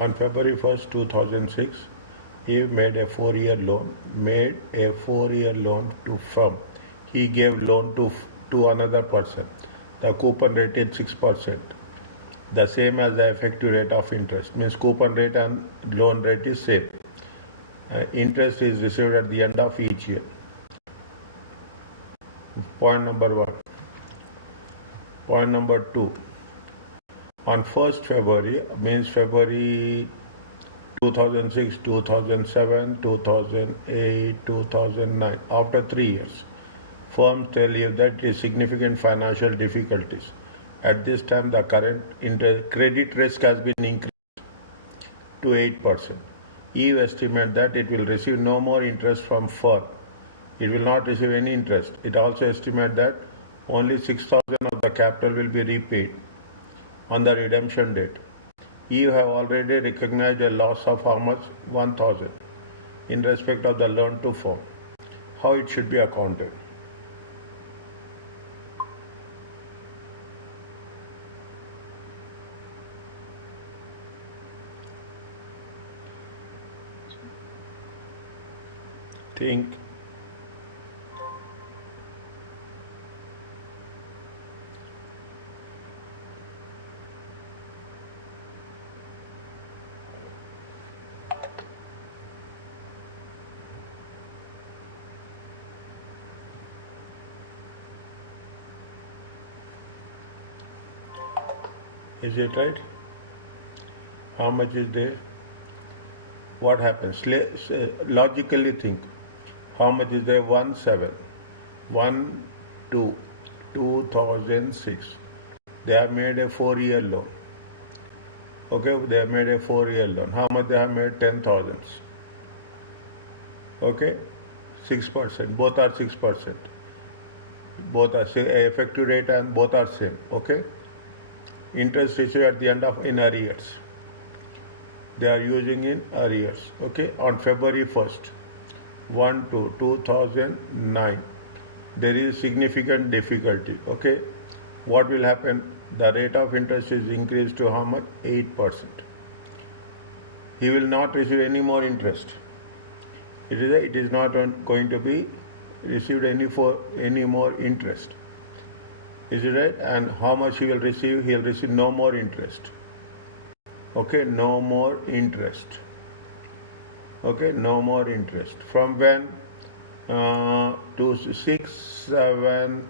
On February 1st, 2006, he made a 4-year loan to firm. He gave loan to another person. The coupon rate is 6%. The same as the effective rate of interest. Means coupon rate and loan rate is same. Interest is received at the end of each year. Point number 1. Point number 2. On 1st February, means February 2006, 2007, 2008, 2009, after 3 years, firms tell you that it is significant financial difficulties. At this time, the current credit risk has been increased to 8%. You estimate that it will receive no more interest from firm. It will not receive any interest. It also estimates that only 6,000 of the capital will be repaid on the redemption date. You have already recognized a loss of how much? 1,000 in respect of the loan to firm. How it should be accounted? Think. Is it right? How much is there? What happens? Logically think. How much is there? 17. 1, 2, 2006. They have made a 4-year loan. Okay, they have made a 4-year loan. How much they have made? 10,000. Okay, 6%. Both are 6%. Both are effective rate and both are same. Okay. Interest received at the end of in arrears. They are using in arrears. Okay. On February 1st, 2009, there is significant difficulty. Okay. What will happen? The rate of interest is increased to how much? 8%. He will not receive any more interest. It is not going to be received any more interest. Is it right? And how much he will receive? He will receive no more interest. Okay, no more interest. Okay, no more interest. From when? To 6, 7,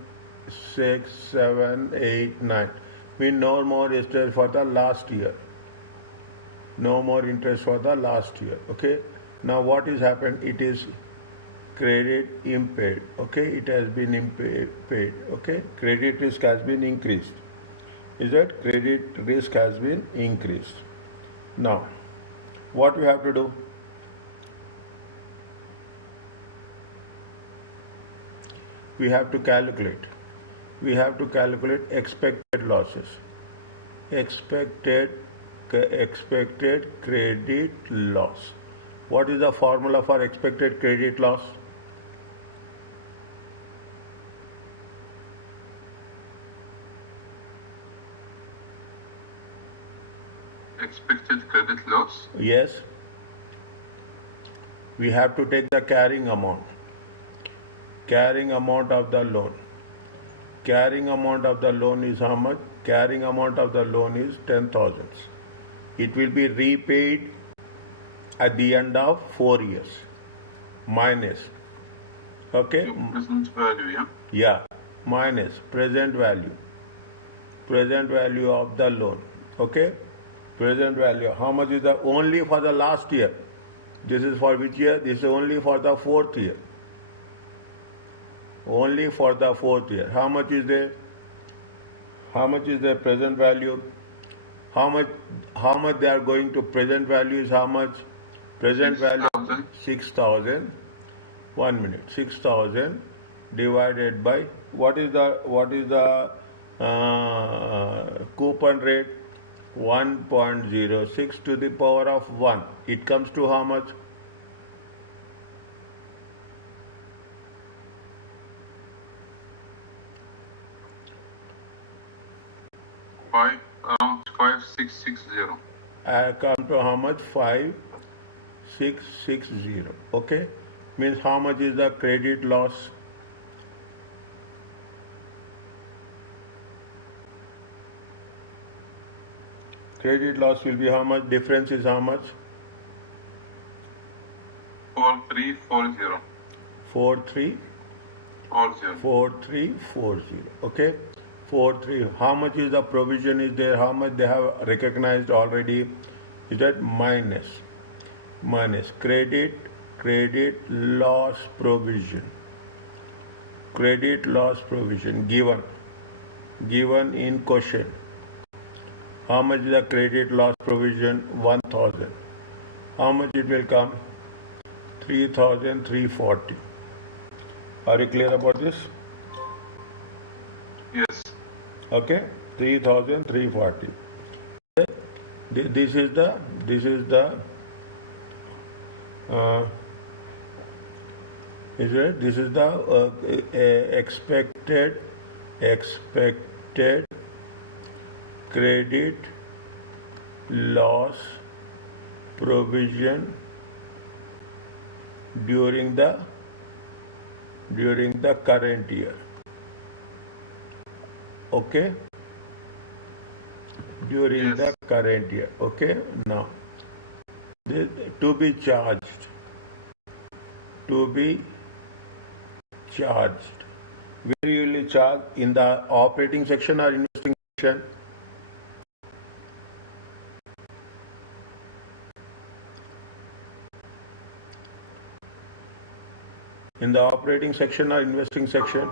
6, 7, 8, 9. Mean no more interest for the last year. No more interest for the last year. Okay. Now what is happened? It is credit impaired. Okay, it has been impaired. Okay, credit risk has been increased. Is that credit risk has been increased? Now, what we have to do? We have to calculate. We have to calculate expected losses. Expected credit loss. What is the formula for expected credit loss? Expected credit loss? Yes. We have to take the carrying amount. Carrying amount of the loan. Carrying amount of the loan is how much? Carrying amount of the loan is 10,000. It will be repaid at the end of 4 years. Minus. Okay? Present value, yeah? Yeah. Minus present value. Present value of the loan. Okay? Present value. How much is the only for the last year? This is for which year? This is only for the 4th year. Only for the 4th year. How much is there? How much is the present value? How much they are going to present value is how much? Present 6,000. value 6,000. 1 minute. 6,000 divided by what is the coupon rate? 1.06 to the power of 1. It comes to how much? Around 5660. come to how much? 5660. Okay, means how much is the credit loss? Credit loss will be how much? Difference is how much? 4340. 4340. 40. Okay, 43. How much is the provision is there? How much they have recognized already? Is that minus credit loss provision. Credit loss provision given in question. How much is the credit loss provision? 1000. How much it will come? 3340. Are you clear about this? Yes. Okay, 3340. This is the is it? This is the expected credit loss provision during the current year. Okay, during the current year. Okay, now to be charged where you will charge, in the operating section or investing section? In the operating section or investing section?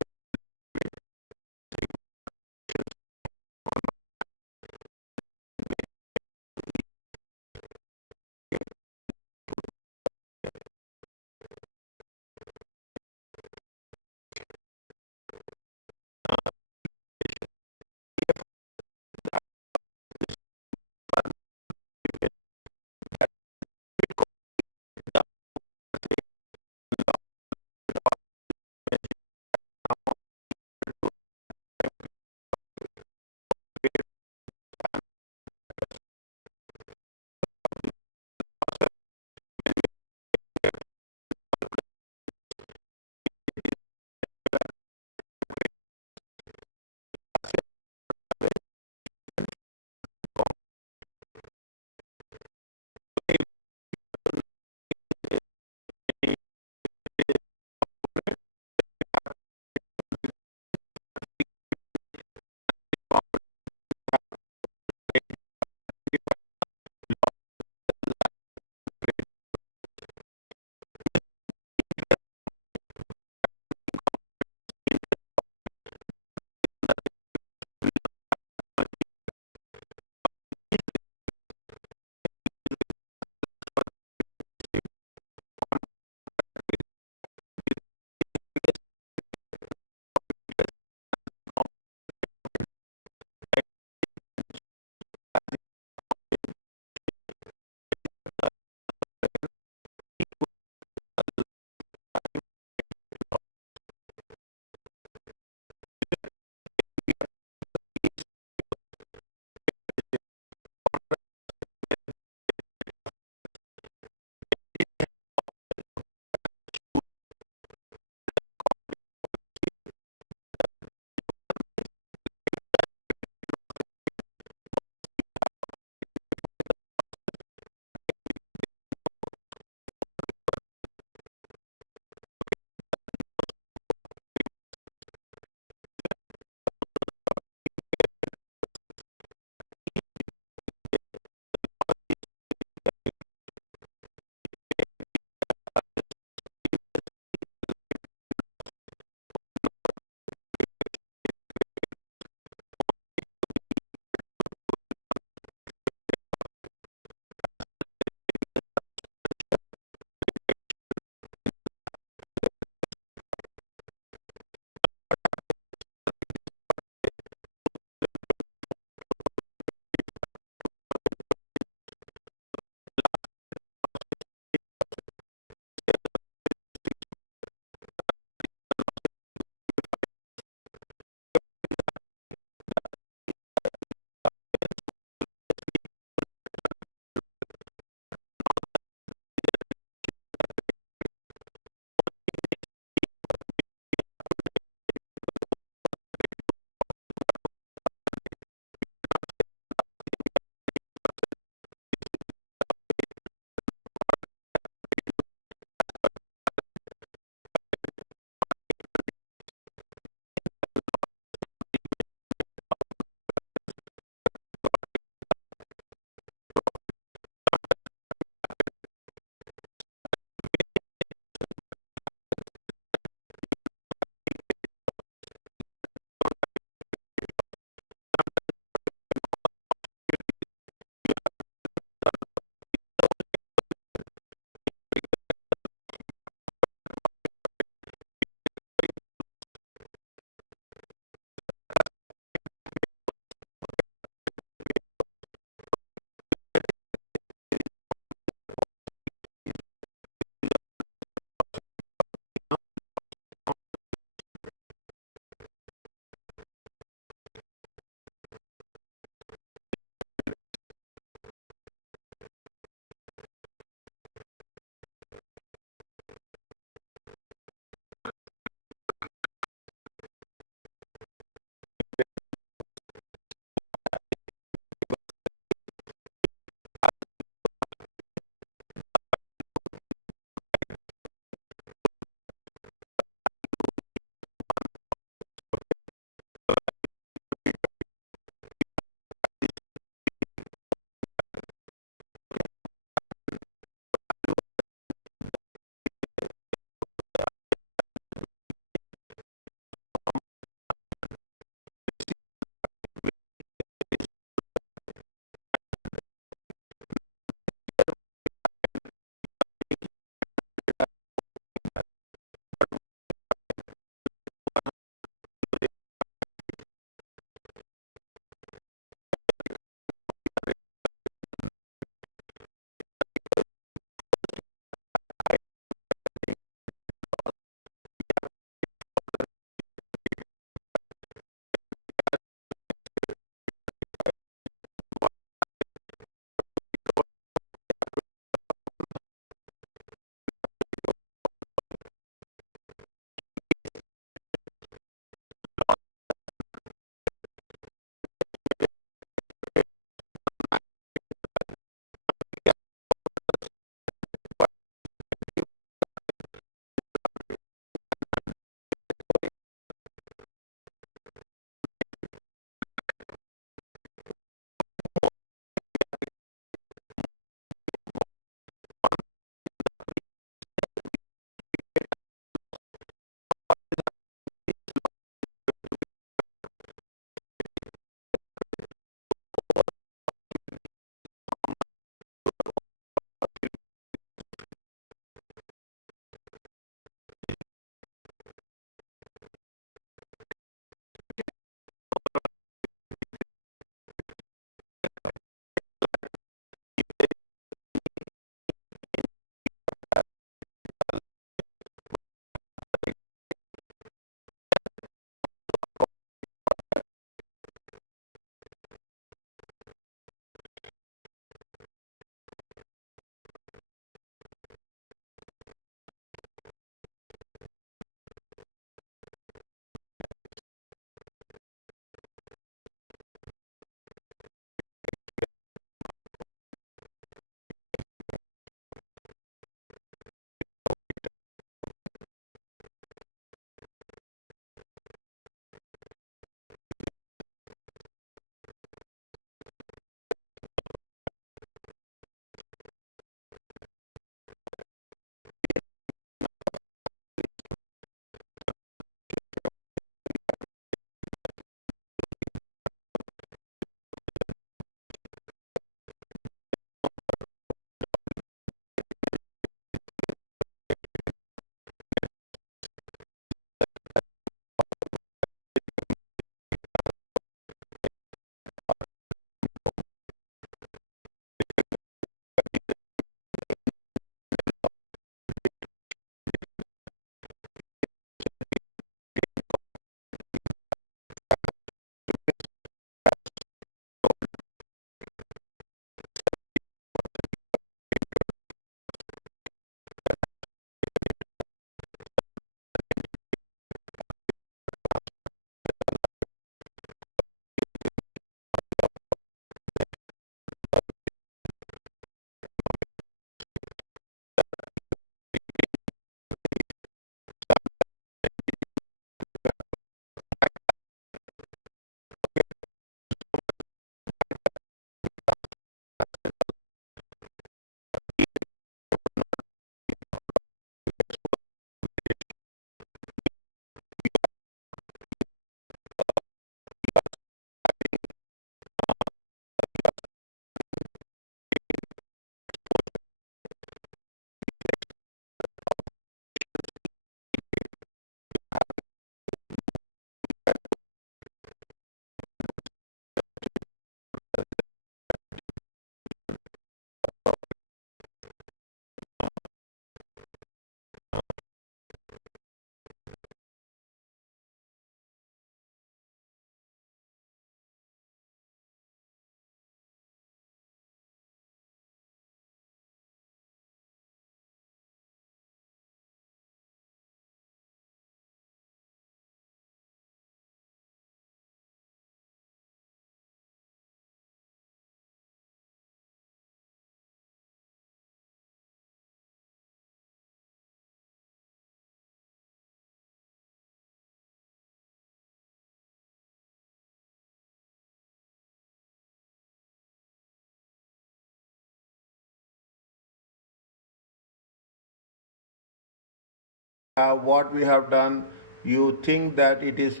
what we have done, you think that it is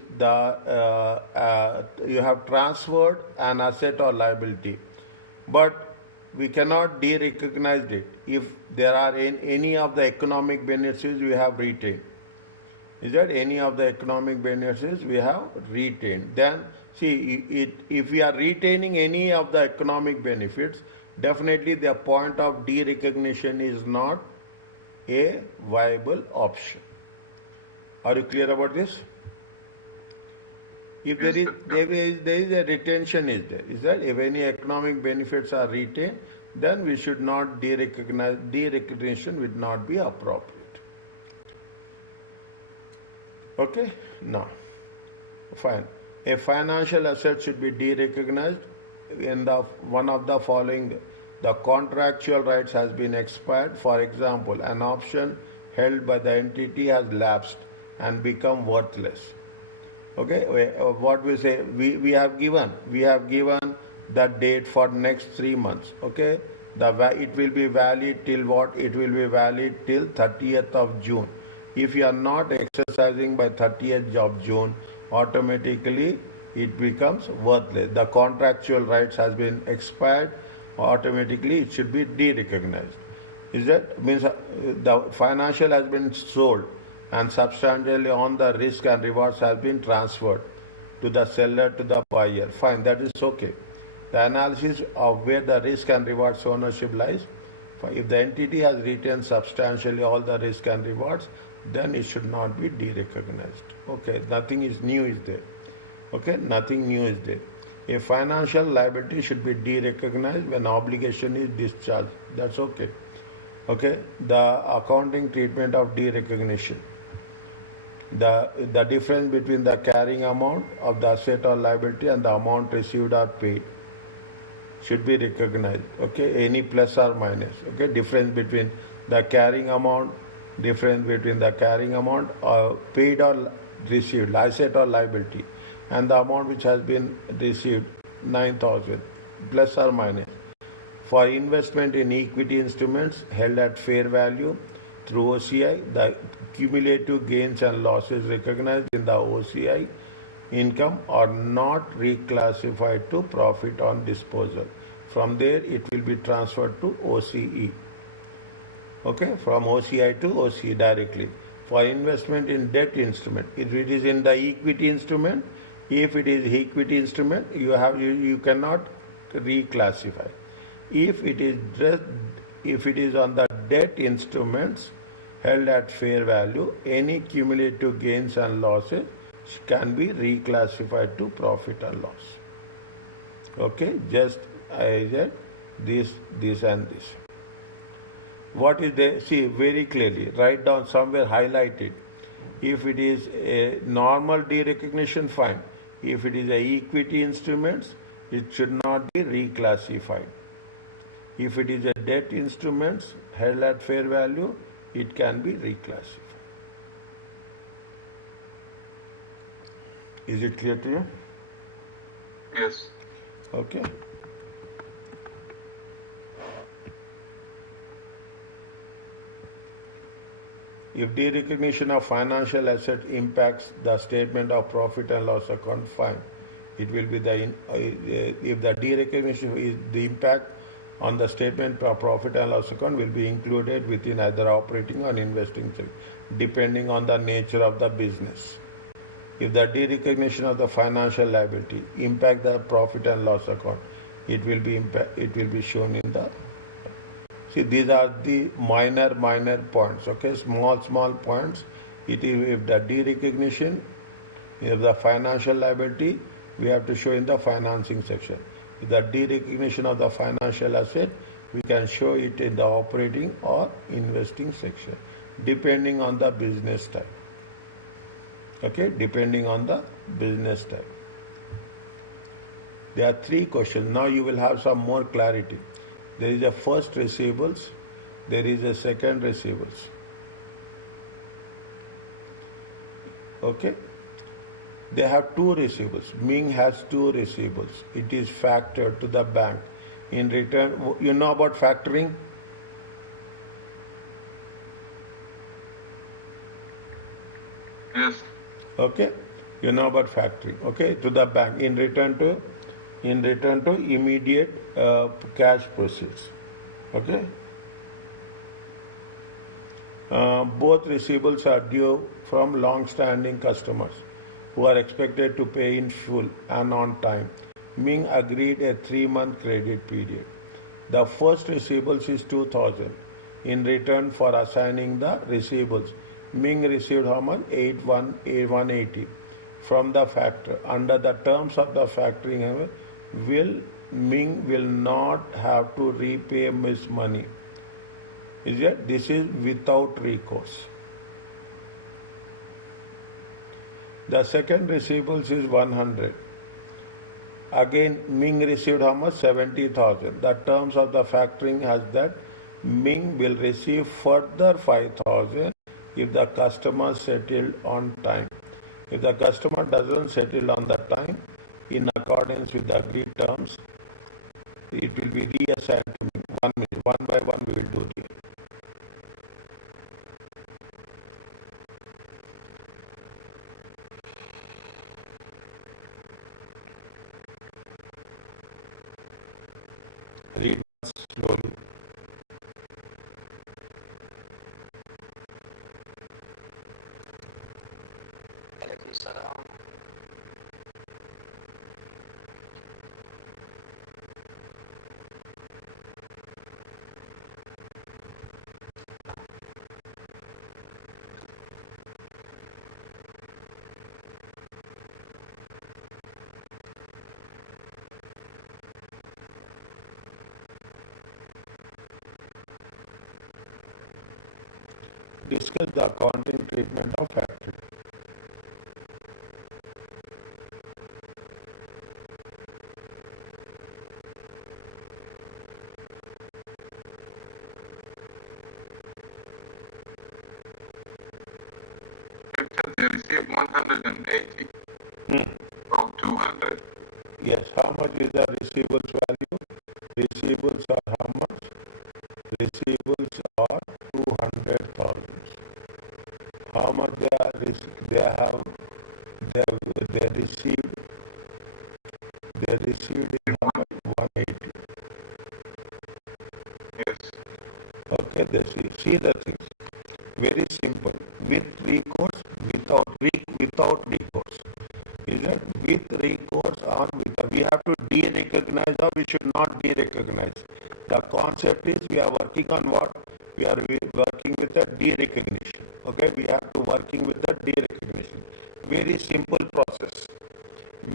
you have transferred an asset or liability, but we cannot de-recognize it if there are any of the economic benefits we have retained. Is that any of the economic benefits we have retained? Then see, if we are retaining any of the economic benefits, definitely the point of de-recognition is not a viable option. Are you clear about this? If there is a retention is there. Is that if any economic benefits are retained, then we should not de-recognize. De-recognition would not be appropriate. Okay? Now, fine. A financial asset should be de-recognized in one of the following. The contractual rights has been expired. For example, an option held by the entity has lapsed and become worthless. Okay, what we say, we have given the date for next 3 months. Okay, it will be valid till what? It will be valid till 30th of June. If you are not exercising by 30th of June, automatically it becomes worthless. The contractual rights has been expired. Automatically it should be de-recognized. Is that means the financial has been sold and substantially on the risk and rewards has been transferred to the seller to the buyer. Fine, that is okay. The analysis of where the risk and rewards ownership lies. If the entity has retained substantially all the risk and rewards, then it should not be de-recognized. Okay, nothing is new is there. Okay, nothing new is there. A financial liability should be de-recognized when obligation is discharged. That's okay. Okay, the accounting treatment of de-recognition. The difference between the carrying amount of the asset or liability and the amount received or paid should be recognized. Okay, any plus or minus. Okay, difference between the carrying amount, paid or received, asset or liability, and the amount which has been received, 9,000, plus or minus. For investment in equity instruments held at fair value through OCI, the cumulative gains and losses recognized in the OCI income are not reclassified to profit on disposal. From there, it will be transferred to OCE. Okay, from OCI to OCE directly. For investment in debt instrument, if it is in the equity instrument, if it is equity instrument, you cannot reclassify. If it is on the debt instruments held at fair value, any cumulative gains and losses can be reclassified to profit and loss. Okay, just I said this and this. What is there? See very clearly, write down somewhere, highlight it. If it is a normal de-recognition, fine. If it is a equity instruments, it should not be reclassified. If it is a debt instruments held at fair value, it can be reclassified. Is it clear to you? Yes. Okay. If de-recognition of financial asset impacts the statement of profit and loss account, fine. It will be if the de-recognition is the impact on the statement of profit and loss account will be included within either operating or investing sector, depending on the nature of the business. If the de-recognition of the financial liability impact the profit and loss account, it will be shown in the. See, these are the minor points. Okay, small points. It is if the de-recognition, if the financial liability, we have to show in the financing section. If the de-recognition of the financial asset, we can show it in the operating or investing section, depending on the business type. Okay, depending on the business type. There are 3 questions. Now you will have some more clarity. There is a first receivables, there is a second receivables. Okay, they have 2 receivables. Ming has 2 receivables. It is factored to the bank. In return, you know about factoring? Okay, you know about factoring. Okay, to the bank in return to immediate cash proceeds. Okay, both receivables are due from long-standing customers who are expected to pay in full and on time. Ming agreed a 3-month credit period. The first receivables is 2000. In return for assigning the receivables, Ming received how much? 180 from the factor. Under the terms of the factoring, will Ming will not have to repay his money. Is that this is without recourse. The second receivables is 100. Again, Ming received how much? 70,000. The terms of the factoring has that Ming will receive further 5,000 if the customer settled on time. If the customer doesn't settle on the time, in accordance with the agreed terms, it will be reassigned to Ming. 1 minute, one by one we will do this. Read slowly. Discuss the accounting treatment of factoring. They received 180 from 200. Yes, how much is the receivables value? Receivables are how much? Receivables are 200,000. How much they are they received in how much? 180. Yes. Okay, see the things. Very simple. With recourse, without recourse. Is that with recourse or without? We have to de-recognize or we should not de-recognize. The concept is we are working on what? We are working with the de-recognition. Okay, we have to working with the de-recognition. Very simple process.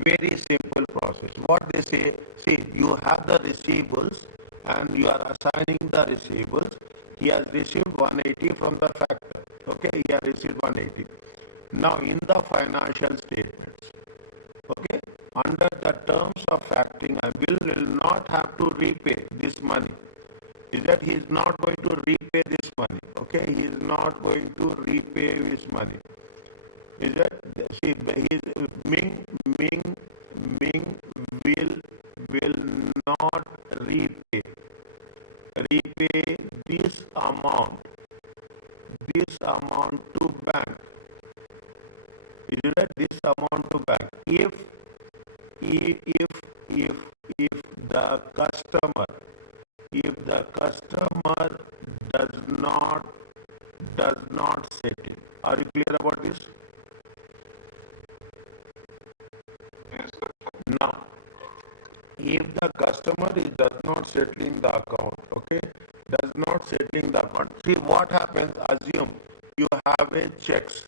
Very simple process. What they say, see, you have the receivables and you are assigning the receivables. He has received 180 from the factor. Okay, he has received 180. Now, in the financial statements, okay, under the terms of factoring, I will not have to repay this money. Is that he is not going to repay this money? Okay, he is not going to repay his money. Is that see? Ming will not repay this amount to bank. Is that this amount to bank? If the customer does not settle. Are you clear about this? Yes, sir. Now, if the customer does not settling the account, okay, does not settling the account, see what happens, assume you have a checks,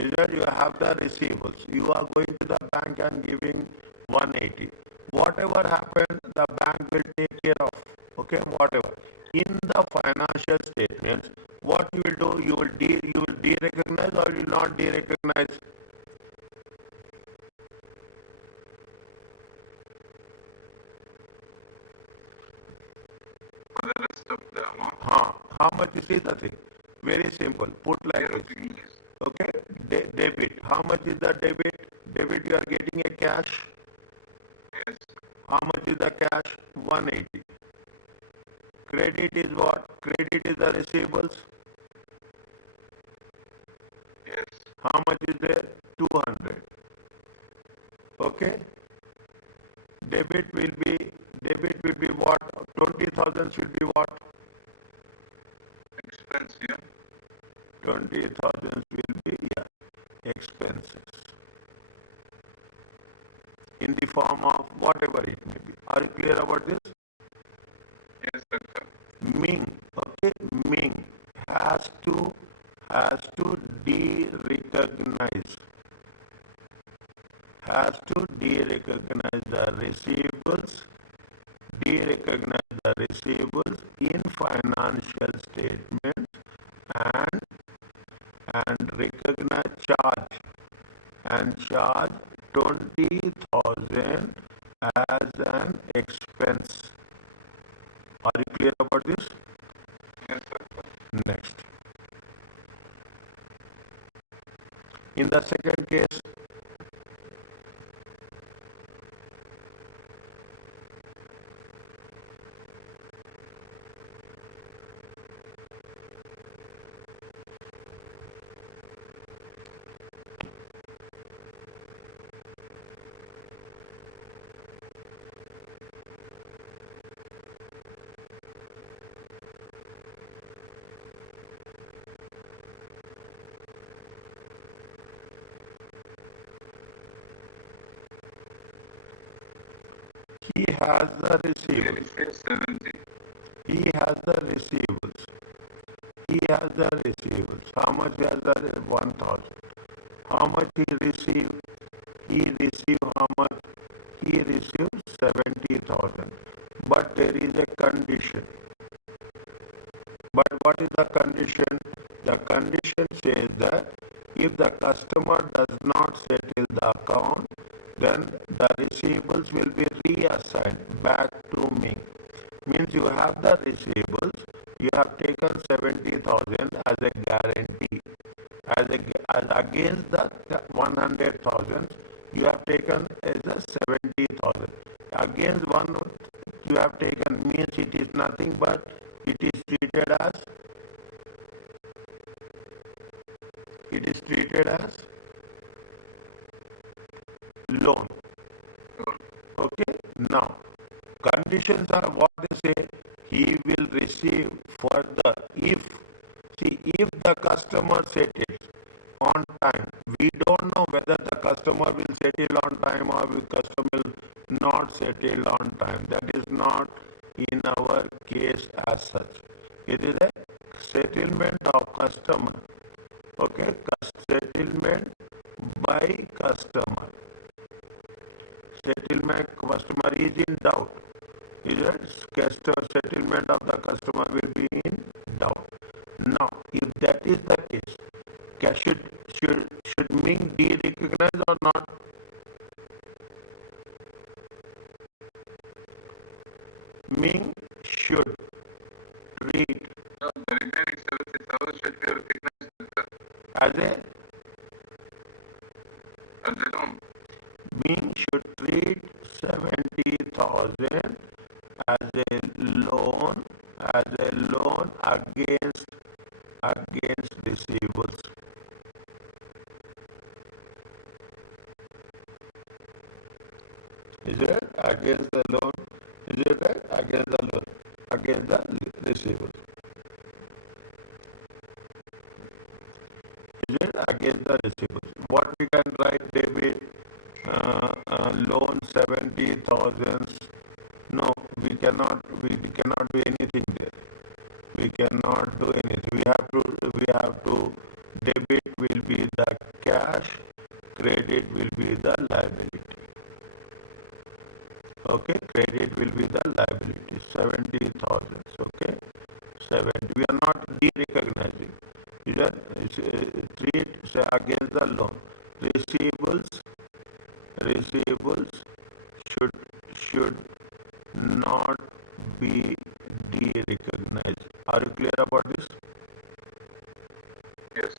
is that you have the receivables, you are going to the bank and giving 180. Whatever happens, the bank will take care of, okay, whatever. In the financial statements, what you will do, you will de-recognize or you will not de-recognize. For the rest of the amount, How much you see the thing? Very simple. Put like this. yes. Okay, debit. How much is the debit? Debit you are getting a cash. Yes. How much is the cash? 180. Credit is what? Credit is the receivables. Yes. How much is there? 200. 200. Okay? Debit will be what? 20,000 should be what? Expense, yeah. 20,000 will be, yeah, expenses. In the form of whatever it may be. Are you clear about this? Yes, doctor. Ming, okay, Ming has to de-recognize the receivables in financial statements and charge 20,000 as an expense. Are you clear about this? Yes, doctor. Next. In the second case, he has the receivables. He received 70. He has the receivables. How much he has the 1,000? How much he received? He received how much? He received 70,000. But there is a condition. But what is the condition? The condition says that if the customer does not settle the account, then the receivables will be reassigned back to me. Means you have the receivables, you have taken 70,000 as a guarantee. As against the 100,000, you have taken as a 70,000. Against one you have taken means it is nothing but it is treated as loan. Okay. Now conditions are what they say. He will receive further if the customer settles on time. We don't know whether the customer will settle on time or the customer will not settle on time. That is not in our case as such. It is a settlement of customer. Okay, settlement by customer. Customer is in doubt. Is it? Settlement of the customer will be in doubt. Now, if that is the case, should Ming be recognized or not? Ming should treat No, the remaining 70,000 should be recognized as a loan. Ming should treat 70,000 as a loan against receivables. Is it against the loan? Is it right? Against the loan, against the receivables. Is it against the receivables? What we can write debit loan 70,000. No, we cannot do anything there. We cannot do anything. We have to debit will be the cash, credit will be the liability. Okay, credit will be the liability, 70,000. Okay, 70. We are not de-recognizing. These are treat against the loan. Receivables should not be de-recognized. Are you clear about this? Yes.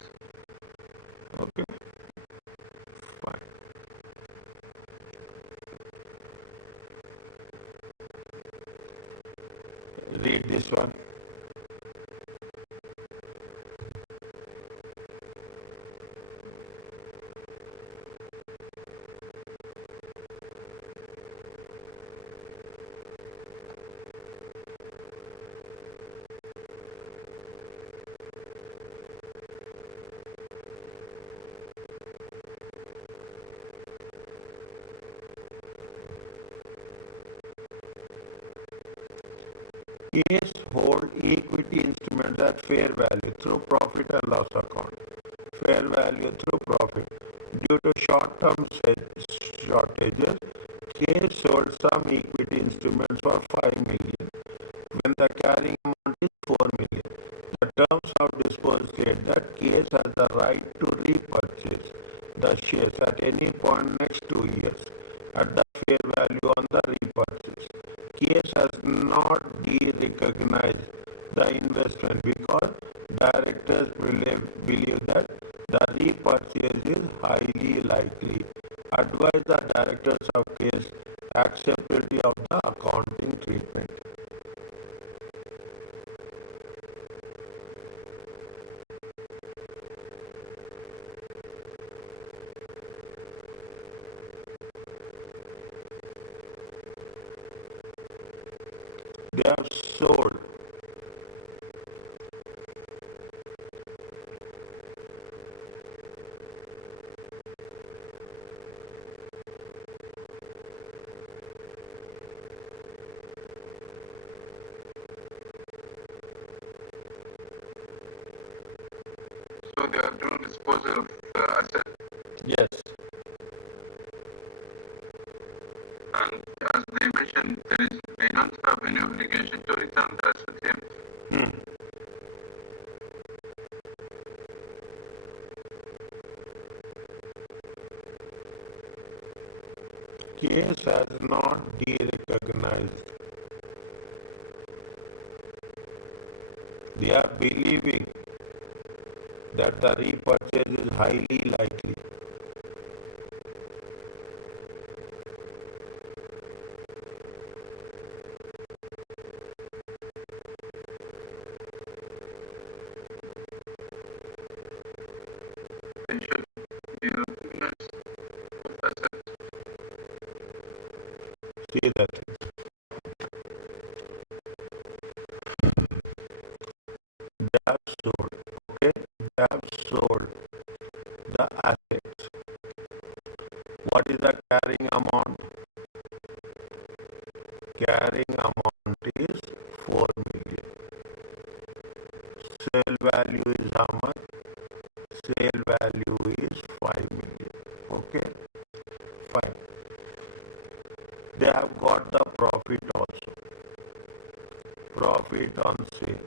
Okay. Fine. Read this one. Case hold equity instruments at fair value through profit and loss account. Fair value through profit. Due to short-term shortages, Case sold some equity instruments for 5 million when the carrying amount is 4 million. The terms of disposal state that Case has the right to repurchase the shares at any point next 2 years at the fair value on the repurchase. Case has not de-recognized the investment because directors believe that the repurchase is highly likely. Advise the directors of Case acceptability of the accounting treatment. They have sold. So they are doing disposal of assets, Yes. and as they mentioned, they don't have any obligation to return the asset here. Case has not de-recognized. They are believing that the repurchase is highly likely. They should be recognized of assets. See that. They have sold. Okay? They have sold the assets. What is the carrying amount? Carrying amount is 4 million. Sale value is how much? Sale value is 5 million. Okay? Fine. They have got the profit also. Profit on sale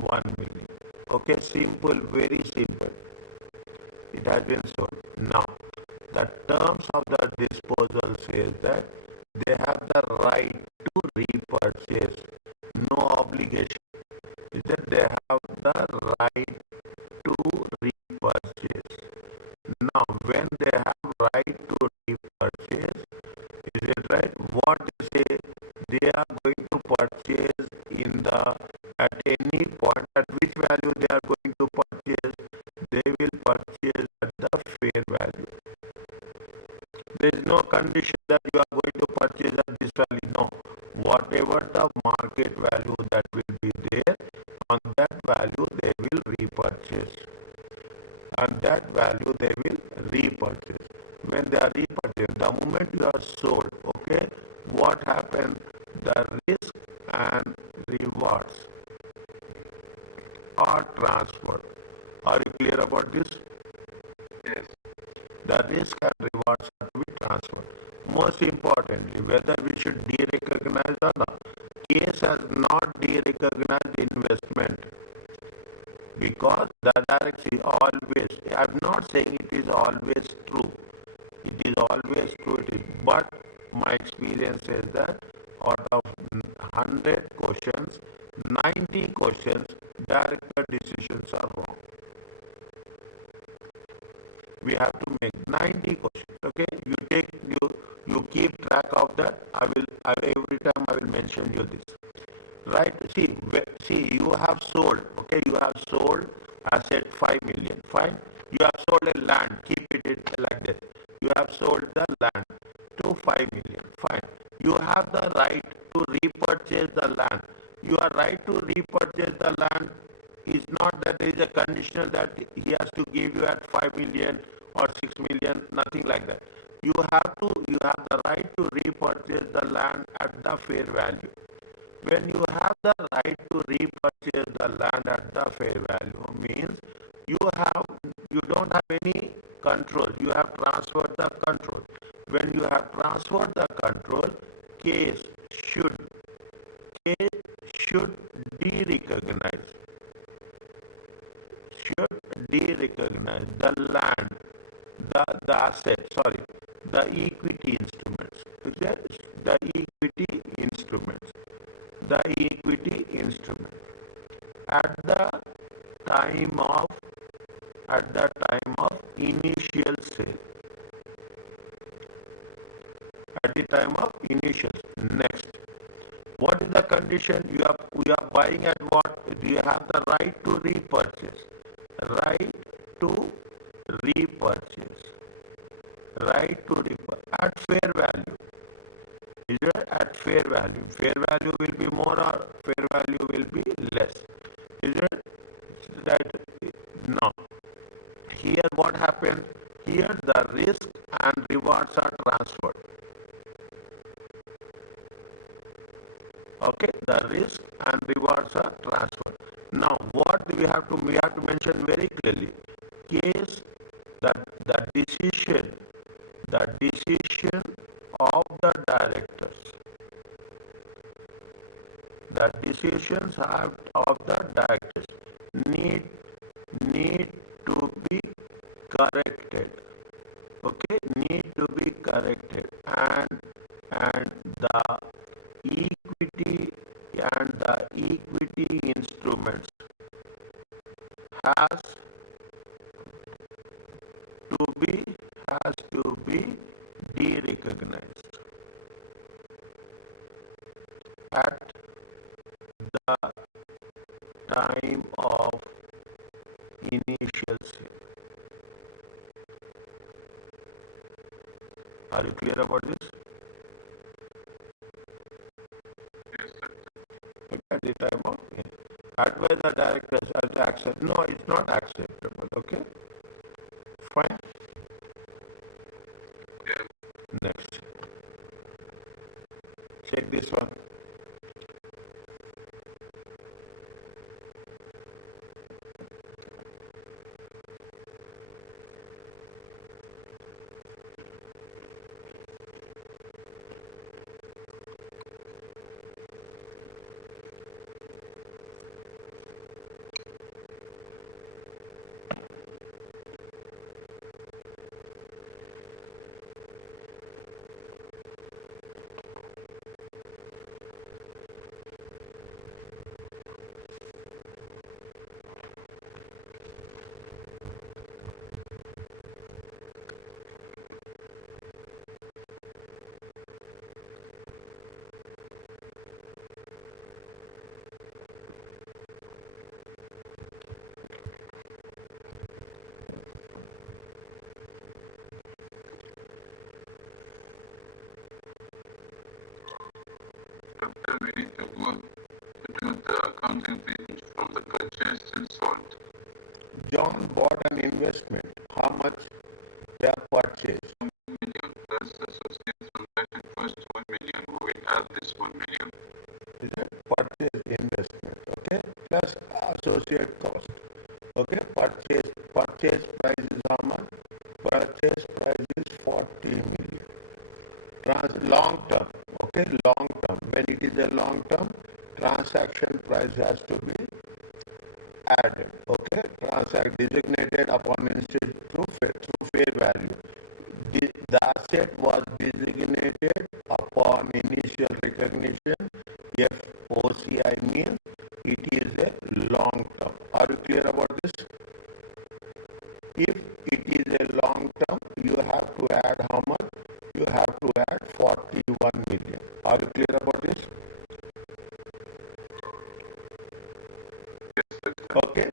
1 million. Okay, simple, very simple. It has been sold. Now, the terms of the disposal says that they have the right to repurchase, no obligation. Is that they have the right to repurchase. Now, when they have right to repurchase, is it right? What they say, they are going to purchase in the at any point. At which value they are going to purchase? They will purchase at the fair value. There is no condition that you are going to purchase at this value. No. Whatever the market value that will be there, on that value they will repurchase. And that value they will repurchase. When they are repurchased, the moment you are sold, okay, what happens? The risk and rewards are transferred. Are you clear about this? Yes. The risk and rewards are to be transferred. Most importantly, whether we should de-recognize or not. Case has not de-recognized investment because the direction always, I'm not saying it is always true. It is always true, it is, but my experience says that out of 100 questions, 90 questions, director decisions are wrong. We have to make 90 questions. Okay, you keep track of that. Every time I will mention you this. Right? See, you have sold. Okay, you have sold asset 5 million. Fine. You have sold a land. Keep it like that. You have sold the land to 5 million. Fine. You have the right to repurchase the land. Your right to repurchase the land is not that there is a conditional that he has to give you at 5 million or 6 million, nothing like that. You have the right to repurchase the land at the fair value. When you have the right to repurchase the land at the fair value, means you don't have any control. You have transferred the control. When you have transferred the control, case should case should de-recognize the land, the asset, sorry, the equity instruments. Okay? The equity instruments. The equity instrument at the time of initial sale. At the time of initial sale. Next, what is the condition? We are buying at what? Do you have the right to repurchase? Right to repurchase. Right to repurchase at fair value. Is it at fair value? Fair value will be more or fair value will be less. Is it that? No. Here what happens? Here the risk and rewards are transferred. Okay, the risk and rewards are transferred. Now what we have to mention very clearly. Case that the decision of the directors. The decisions of the directors need to be corrected. Okay, need to be corrected, and the equity instruments has to be de-recognized at the time of initial sale. Are you clear about this? Yes, sir. At the time of advise the directors as to accept. No, it's not acceptable. Okay, fine. Yeah. Next, check this one. After we need to go to do the accounting payment from the purchase and sold. John bought an investment. How much they have purchased? 1 million plus associate transaction first 1 million. We will add this 1 million. Is it purchase investment? Okay, plus associate cost. Okay, purchase price is how much? Purchase price is 40 million. Long term. Okay, long term. When it is a long term, transaction price has to be added. Okay, transact designated upon instant through fair value. The asset was designated upon initial recognition. FOCI means it is a long term. Are you clear about this? If it is a long term, you have to add how much? You have to add 41 million. Are you clear about this? Yes, sir. Okay.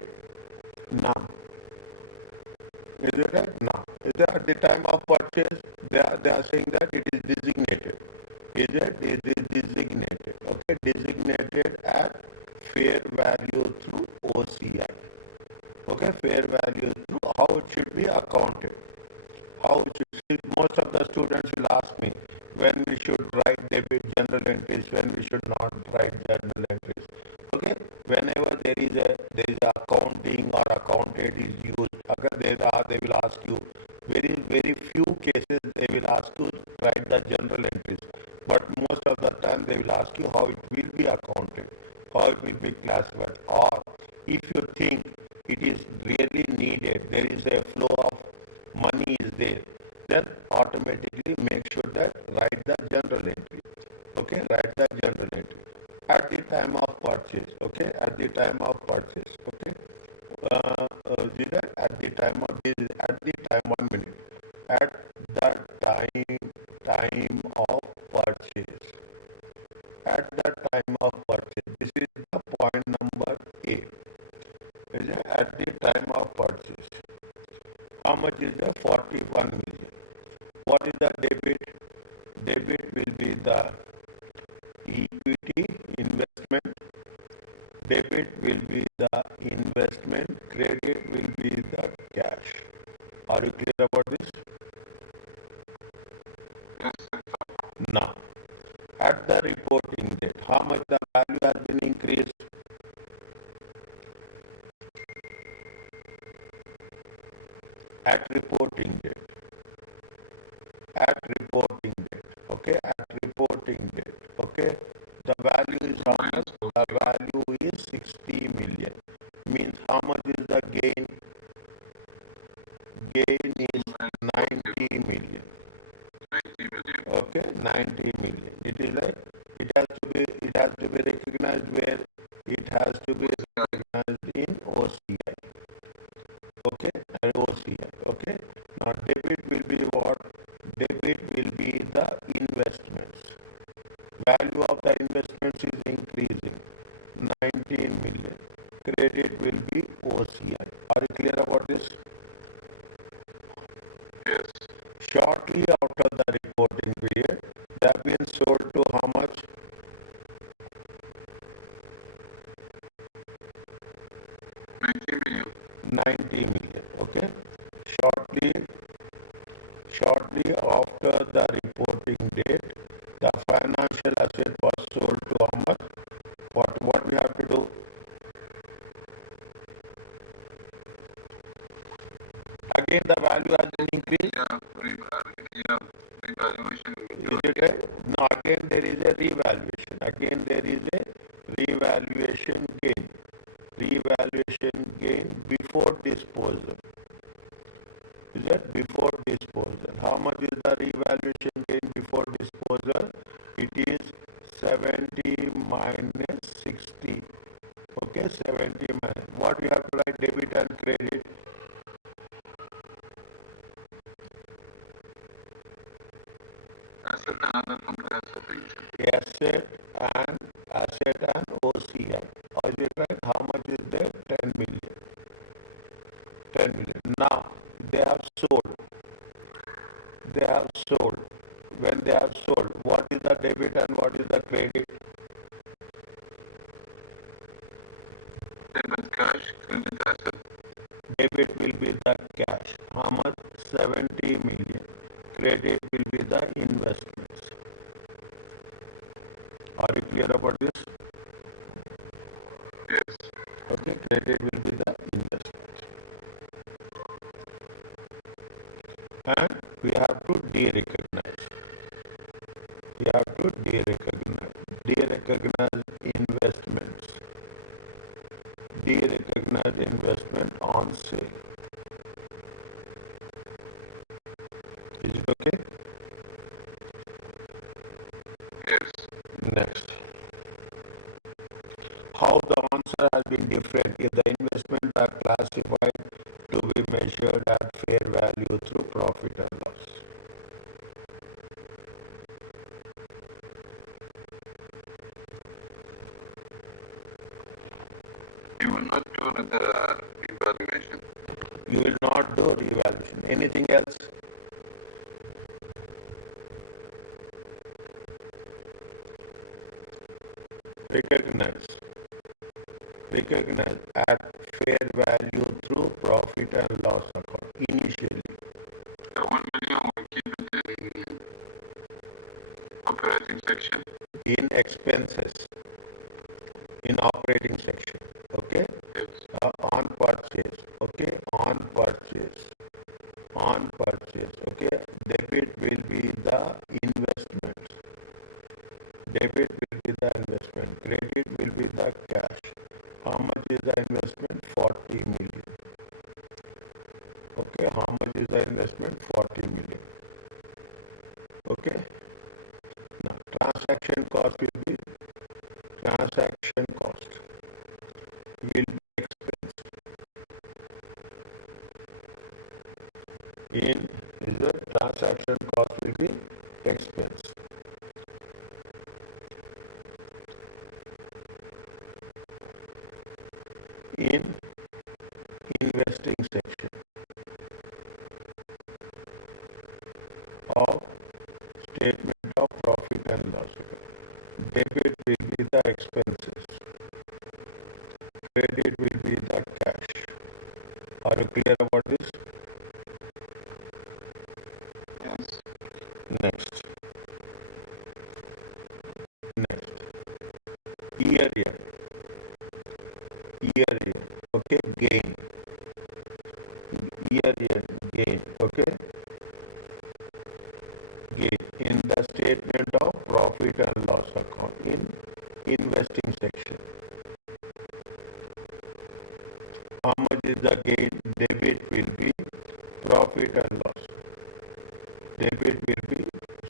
Now, is it right? Now, is it at the time of purchase? They are saying that it is designated. Is it? It is designated. Okay, designated at fair value through OCI. Okay, fair value through how it should be accounted. How it should see, most of the students will ask me when we should write debit journal entries, when we should not write whenever there is a accounting or accountant is used, they will ask you very few cases they will ask you write the journal entries, but most of the time they will ask you how it will be accounted, how it will be classified, or if you think it is really needed, there is a flow of money is there, then automatically make sure that write the journal entry. Okay, write the journal entry at the time of purchase. Okay, at the time of purchase. Okay, at the time of this, at the time 1 minute, at the time of purchase, at the time of purchase. This is the point number A. Is it? At the time of purchase. How much is the 41 million? What is the debit? Debit will be the equity investment. Debit will be the investment. Credit will be the cash. Are you clear about this? Now, at the reporting date, how much the value has been increased? At reporting date. At reporting date. Okay, at reporting date. Okay, the value is how much? The value is 60 million. Means how much is the gain? Gain is 90 million. Okay, 90 million. It is like it has to be recognized where it has to be recognized in OCI. Okay, and OCI. Okay. Now debit will be what? Debit will be the investments. Value of the investments is increasing. 19 million. Credit will be OCI. Are you clear about this? Yes. Shortly after the reporting period, they have been sold to how much? 90 million. 90 million. Okay. Shortly after the reporting date, the financial asset was sold to how much? What we have to do? Again, the value has been increased. Revaluation. Is it a? No, again there is a revaluation. Again there is a revaluation gain. Revaluation gain before disposal. Is it before disposal? How much is the revaluation gain before disposal? It is 70 minus 60. Okay, 70 minus. What we have to write? Debit and credit. Asset and other comprehensive income. Asset and OCI. Is it right? How much is there? 10 million. 10 million. Now they have sold. They have sold. When they have sold, what is the debit and what is the credit? Debit cash, credit asset. Debit will be the cash. How much? 70 million. Credit will be the investments. Are you clear about this? Yes. Okay, credit will be the investments. And we have to derecognize. We have to derecognize. Derecognize investments. Derecognize investment on sale. Is it okay? Yes. Next. How the answer has been different if the investments are classified to be measured at fair value through profit and loss. You will not do the evaluation. You will not do revaluation. Anything else? Recognize at fair value through profit and loss account initially. The 1 million will keep it in operating section. In expenses in operating section. investment 40 million. Okay. Now transaction cost will be expense in is the transaction cost will be expense. In investing section of statement of profit and loss. Debit will be the expenses, credit will be the cash. Are you clear about this? Yes. Next. Year. Okay, gain. Year gain. Okay, gain in the statement of profit and loss account in investing section. How much is the gain? Debit will be profit and loss. Debit will be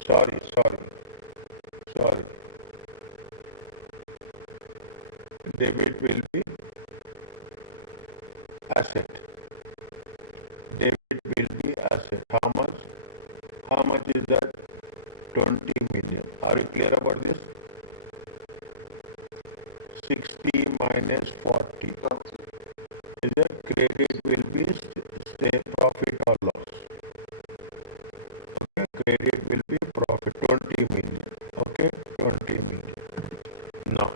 sorry. Debit will be asset. Debit will be asset. How much? How much is that? 20 million. Are you clear about this? 60 minus 40. Is that credit will be stay profit or loss? Okay, credit will be profit 20 million. Okay, 20 million. Now,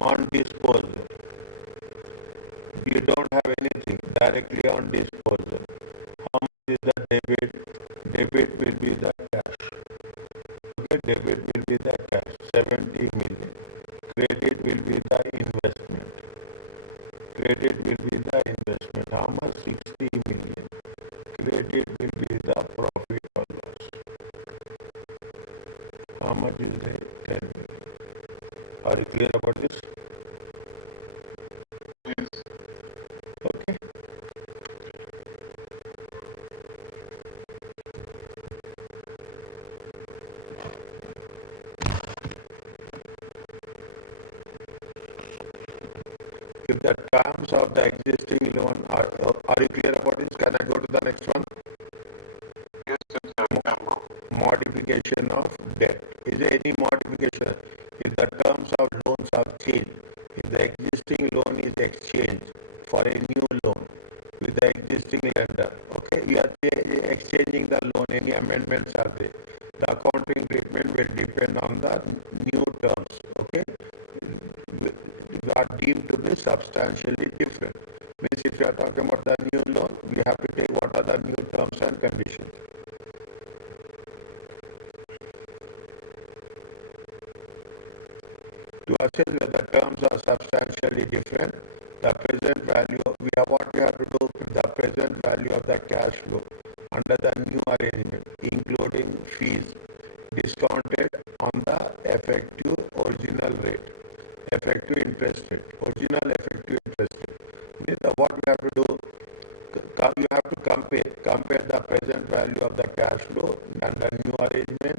on disposal, you don't have anything directly on disposal. How much is the debit? Debit will be the cash. Okay, debit will be the cash, 70 million. Credit will be the investment. Credit will be the investment. How much? 60 million. Credit will be the profit or loss. How much is the 10 million? Are you clear about this? Yes. Okay. If the terms of the existing loan are you clear about this? Can I go to the next one? Yes, sir. Modification of debt. Is there any modification? If the terms of loans have changed, if the existing loan is exchanged for a new loan with the existing lender, okay, we are exchanging the loan, any amendments are there. The accounting treatment will depend on the new terms, okay, are deemed to be substantially different. Means if you are talking about the new loan, we have to take what are the new terms and conditions. To assess whether terms are substantially different, the present value, we have to do the present value of the cash flow under the new arrangement, including fees, discounted on the effective original rate, effective interest rate, original effective interest rate. Means what we have to do, you have to compare the present value of the cash flow under new arrangement,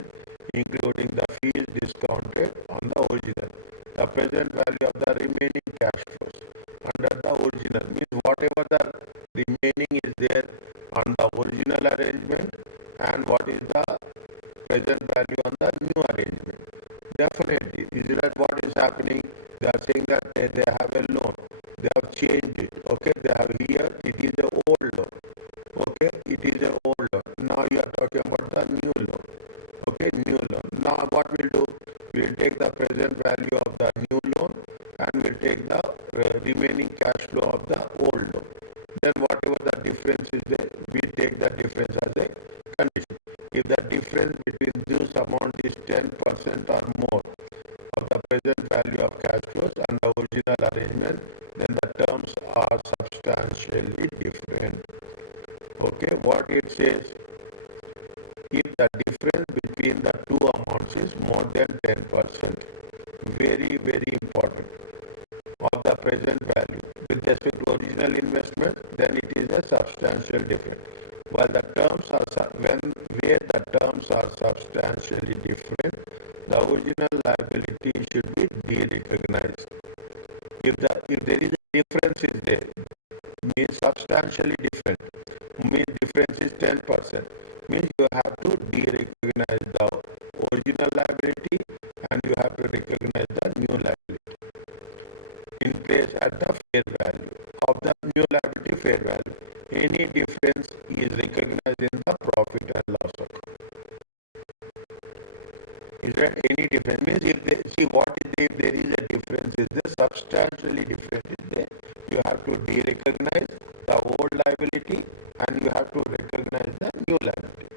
including the fees discounted on the original. The present value of the remaining cash flows under the original means whatever the remaining is there on the original arrangement and what is the present value on the new arrangement. Definitely, is that what is happening? They are saying that they have a loan. They have changed it. Okay, they have here, it is an old loan. Okay, it is an old loan. Now you are talking about the new loan. Okay, new loan. Now what we'll do? We'll take the present value of the new loan and we'll take the remaining cash flow of the old loan. Then whatever the difference is there, we take the difference as a condition. If the difference between this amount is 10% or more of the present value of cash flows and the original arrangement, then the terms are substantially different. Okay, what it says, if the difference between the two amounts is more than 10%, very, very important, of the present value with respect to original investment, then it is a substantial difference. While the terms are where the terms are substantially different, the original liability should be de-recognized. If there is a difference is there, means substantially different, means difference is 10%, means you have to de-recognize the original liability and you have to recognize the new liability in place at the fair value of the new liability fair value. Any difference is recognized in the profit and loss account. Is there any difference? Means if they see what is there, if there is a difference, is there substantially different is there, you have to de-recognize the old liability and you have to recognize the new liability.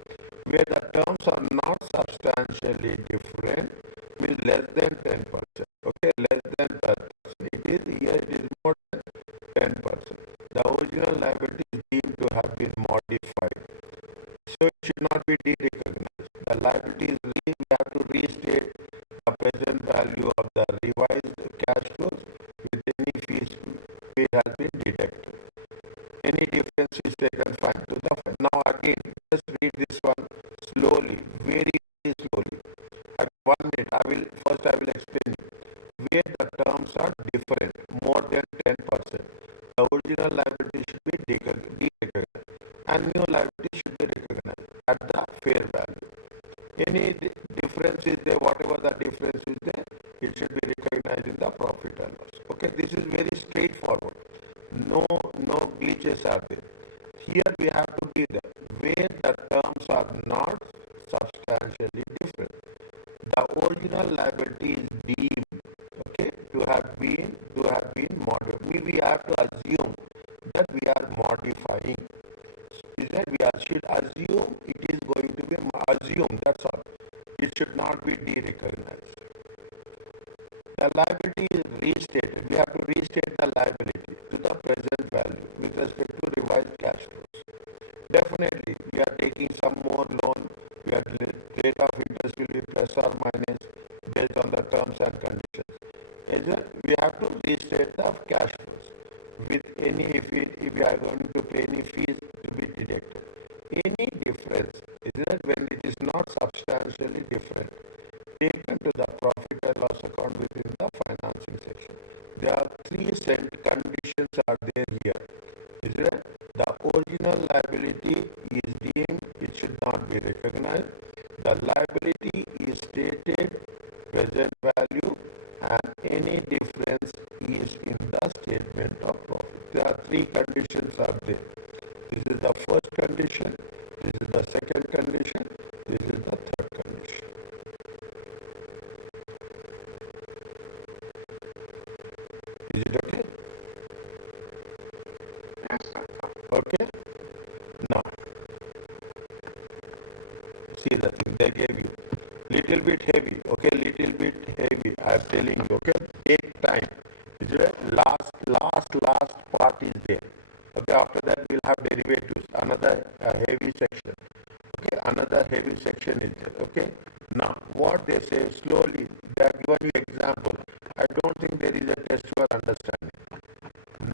Where the terms are not substantially different, means less than 10%. Okay, less than 10%. It is here, it is more than 10%. The original liability is deemed to have been modified. So it should not be de-recognized. The liability is we have to restate the present value of the revised cash flows with any fees which has been deducted. Any difference is taken fine to the fine. Now again, just read this one slowly, very, very slowly. At 1 minute, I will explain it. Where the terms are different, more than 10%, the original liability should be de-recognized and new liability should be recognized at the fair value. Any difference is there, whatever the difference is there, it should be recognized in the profit and loss. Okay, this is very straightforward. No glitches are there. Here we have to be there where the terms are not substantially different. The original liability is deemed, okay, to have been modified. We have to assume that we are modifying. Is that we should assume it is going to be assumed. That's all. It should not be de-recognized. The liability is restated. We have to restate the liability to the present value with respect to revised cash flows. Definitely, we are taking some more loan. Rate of interest will be plus or minus based on the terms and conditions. We have to restate the cash flows with any if we are going to pay any fees to be deducted. Any difference is that when it is not substantially different, taken to the profit and loss account within the financing section. There are three conditions are there here. Is that the original liability is deemed, it should not be recognized. The liability is stated present value and any difference is in the statement of profit. There are three conditions are there. This is the first condition, this is the second condition, this is the third condition. Is it okay? Yes, sir. Okay? Now, see the thing they gave you. Little bit heavy, okay? Little bit heavy, I am telling you, okay? Take time. Is it last part is there. Okay, after that we'll have derivatives, another heavy section. Okay, another heavy section is there. Okay, now what they say slowly, they have given you example. I don't think there is a test you are understanding.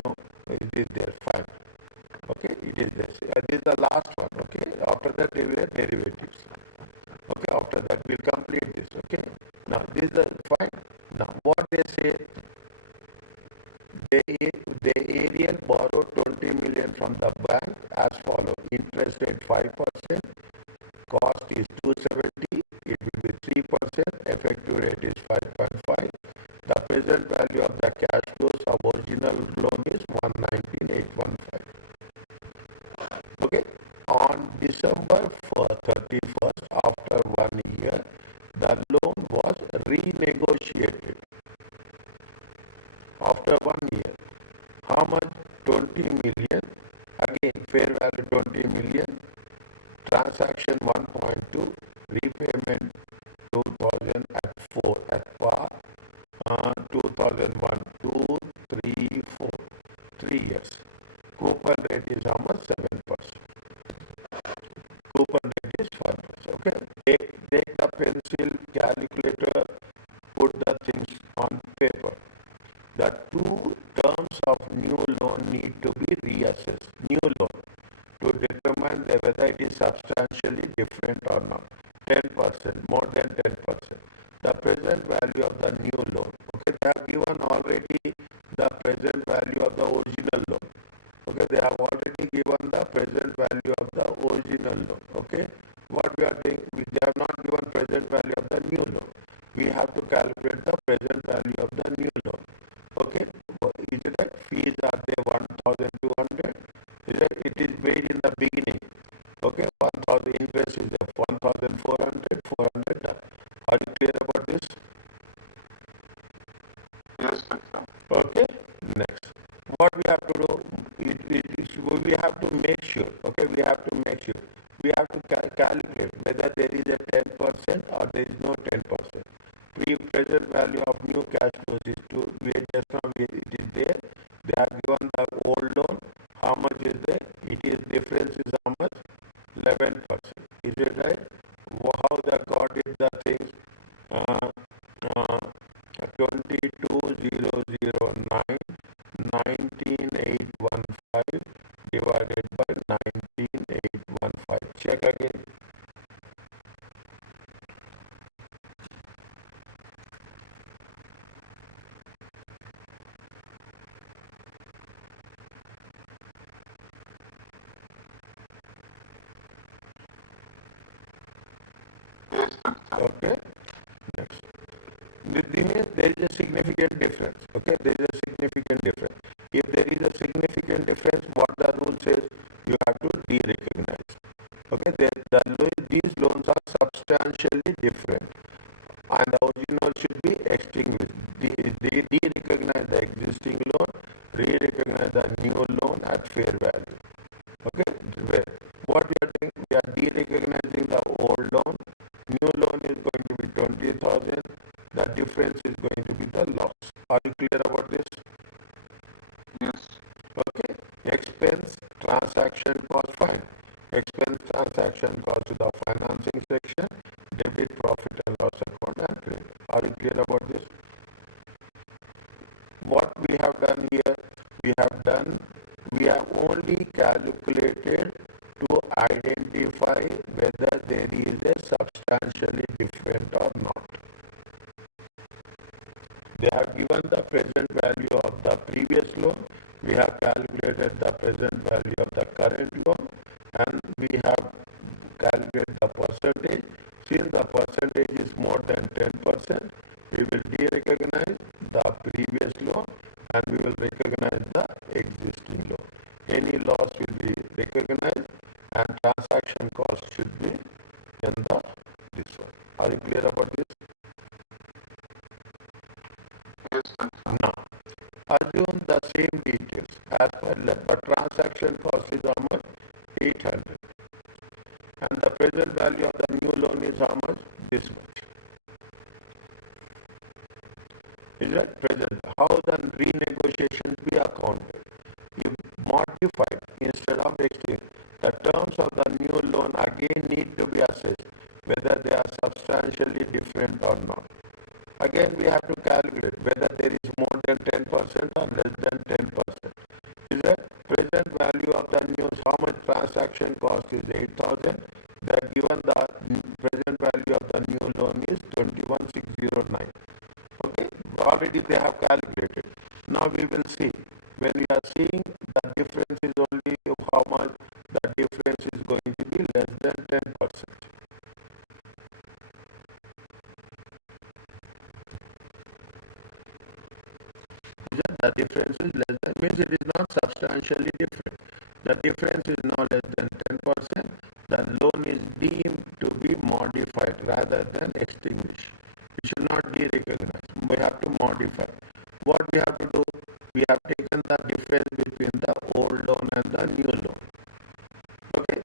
No, it is there, fine. Okay, it is this. This is the last one. Okay, after that they were derivatives. Okay, after that we'll complete this. Okay, now this is the fine. Now what they say, the Ariel borrowed 20 million from the bank as follows. Interest rate 5%, cost is 270, it will be 3%, effective rate is 5.5. The present value of the cash flows of original loan is 119,815. Okay, on December 31st, after 1 year, the loan was renegotiated. After 1 year, how much? 20 million. Again, fair value 20 million. Transaction 1.2. Repayment 2000 at 4 at par. 2001, 2, 3, 4. 3 years. Coupon rate is how much? 7%. Coupon rate is 5%. Okay. Take the pencil, calculator, put the things on paper. The two terms of new loan need to be reassessed. New loan to determine whether is substantially different or not. 10%, more than 10%. The present value of the new loan. Okay, they have given already the present value of the original loan. Okay, they have already given the present value of the original loan. Okay, what we are doing, they have not given present value of the new loan. We have to calculate the present value of the new loan. Okay, is it right? Fees are there 1,200. Is it is paid in the beginning. Okay, 1,000 interest is there 1,400, 400 done. Are you clear about this? Yes, sir. Okay, next. What we have to do, we have to make sure, okay, we have to make sure, we have to calculate whether there is a 10% or there is no 10%. Present value of new cash flows is to, just now it is there, they have given the old loan, how much is there, it is difference is how much, 11%, is it right? How the God did the things, 22,009 19,815 divided by 19,815. Check again. Yes, sir. Okay. Next. There is a significant difference. Okay. There is a significant difference. If there is a significant difference, what the rule says, you have to de-recognize. Okay. These loans are substantially different, and the original should be extinguished. They de-recognize the existing loan, re-recognize the new loan at fair value. Okay, what we are doing, we are de-recognizing the old loan. New loan is going to be 20,000. The difference is going to be the loss. Are you clear about this? Yes. Okay. Expense, transaction cost, fine. Expense, transaction cost to the financing section, debit, profit and loss account and credit. Are you clear about this? What we have done here, we have only calculated to identify whether there is a substantially different or not. They have given the present value of the previous loan, we have calculated the present value of the current loan, and we have calculated the percentage. Since the percentage is more than 10%, we will de-recognize the previous loan and we will recognize the existing loan. Any loss will be recognized and transaction cost should be in this one. Are you clear about this? Yes, sir. Now, assume the same details as per but transaction cost is how much? 800. And the present value of the new loan is how much? This much. Is that present? How the renegotiations be accounted? You modified instead of exchanged. The terms of the new loan again need to be assessed whether they are substantially different or not. Again, we have to calculate whether there is more than 10% or less than 10%. Is that present value of the new, how much transaction cost is 8,000? They are given the present value of the new loan is 21,609. Okay, already they have calculated. Now we will see. When we are seeing the difference is only how much, the difference is going to be less than 10%. The difference is less than, means it is not substantially different. The difference is now less than 10%. The loan is deemed to be modified rather than extinguished. We should not de-recognize. We have to modify. What we have to do? We have taken the difference between the old loan and the new loan. Okay,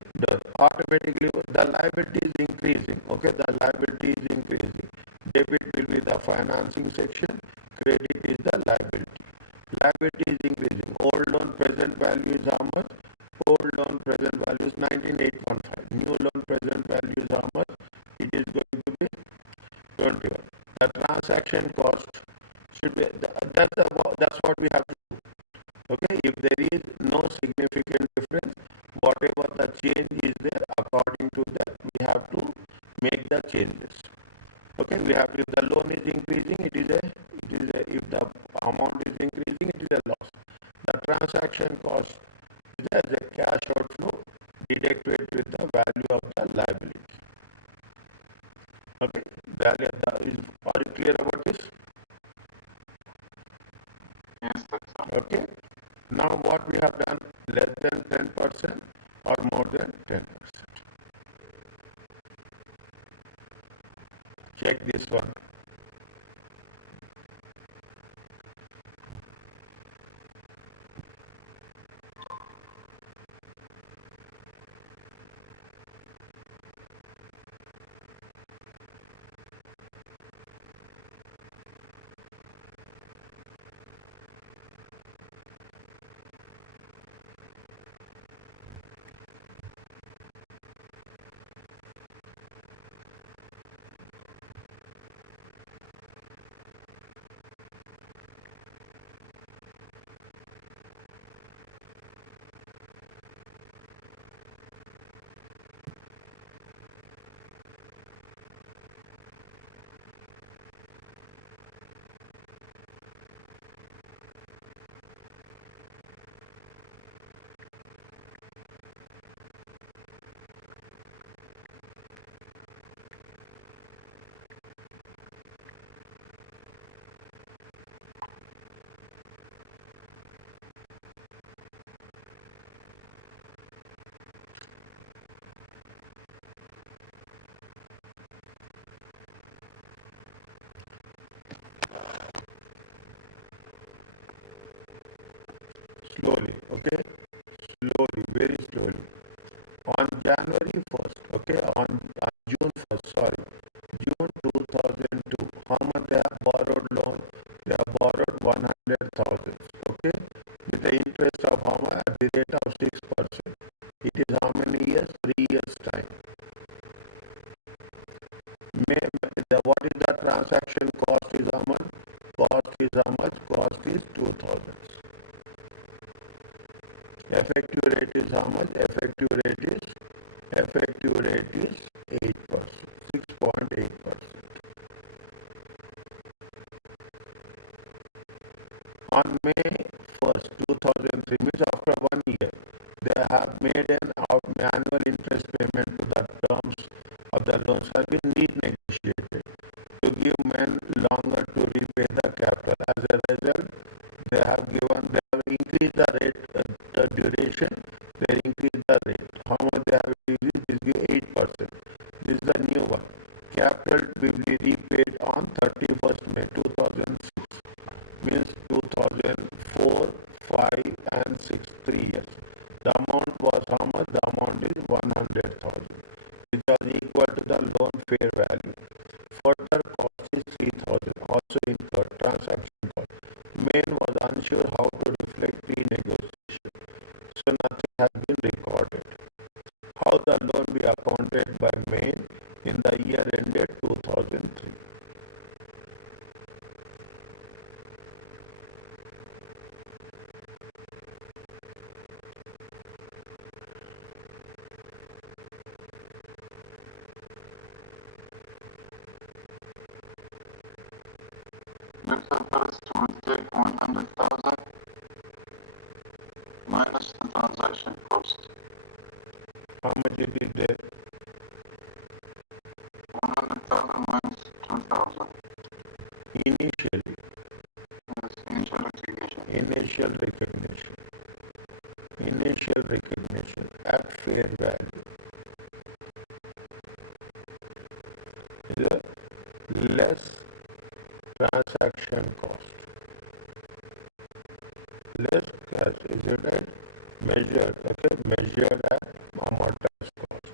automatically the liability is increasing. Okay, the liability is increasing. Debit will be the financing section. Credit is the liability. Liability is increasing. Old loan present value is how much? Old loan present value is 19,815. New loan present value is how much? It is going to be 21. The transaction cost should be, that's what we have to do. Okay, if there is no significant difference, whatever the change is there, according The transaction cost is as a cash outflow deducted with the value of the liability. Okay, are you clear about this? Yes, sir. Okay. Now what we have done, less than 10% or more than 10%. Check this one. Slowly, okay? Slowly, very slowly. On January 1st, okay, on June 1st, sorry, June 2002, how much they have borrowed loan? They have borrowed 100,000, okay, with the interest of how much? At the rate of 6%. It is how many years? 3 years time. What is the transaction cost is how much? Cost is how much? Cost is 2,000. Effective rate is how much? Effective rate is 8%, 6.8%. On May 1st, 2003, means after 1 year, they have made an annual interest payment to the terms of the loans have been renegotiated to give men longer to repay the capital. As a result, they have increased the rate, the duration, they increased the rate. How much they have increased? This is 8%. This is the new one. Capital will be repaid on 31st May 2006. Means 2004, 5 and 6, 3 years. The amount was how much? The amount is 100,000, which was equal to the loan fair value. Further cost is 3,000, also incurred transaction cost. Main was unsure how to reflect renegotiation, so nothing has been recorded. How the loan be accounted by Main in the year ended 2003. Let's first we'll take 100,000 minus the transaction cost. How much it is there? 100,000 minus 2,000. Initially, Yes, initial recognition. initial recognition at fair value is a less transaction cost. Less cash, is it right? Measured, okay, measured at amortized cost.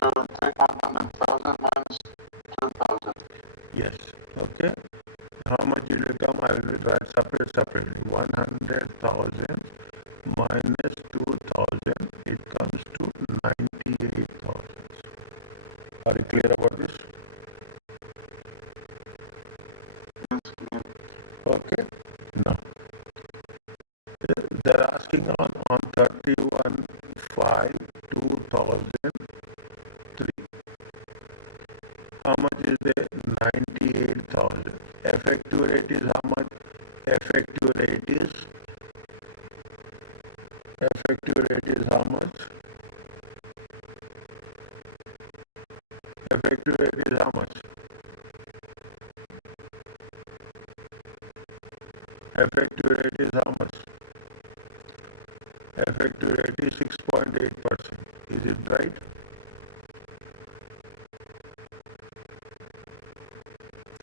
So we'll take 100,000 minus 2,000. Yes, okay. How much will it come? I will write separately. 100,000 minus 2,000, it comes to 98,000. Are you clear about this? Yes, clear. Okay. Now, passing on 31/5/2003. How much is there? 98,000. Effective rate is how much? Effective rate is how much? Effective rate is how much? Effective rate is how much? Effective rate is 6.8%. Is it right?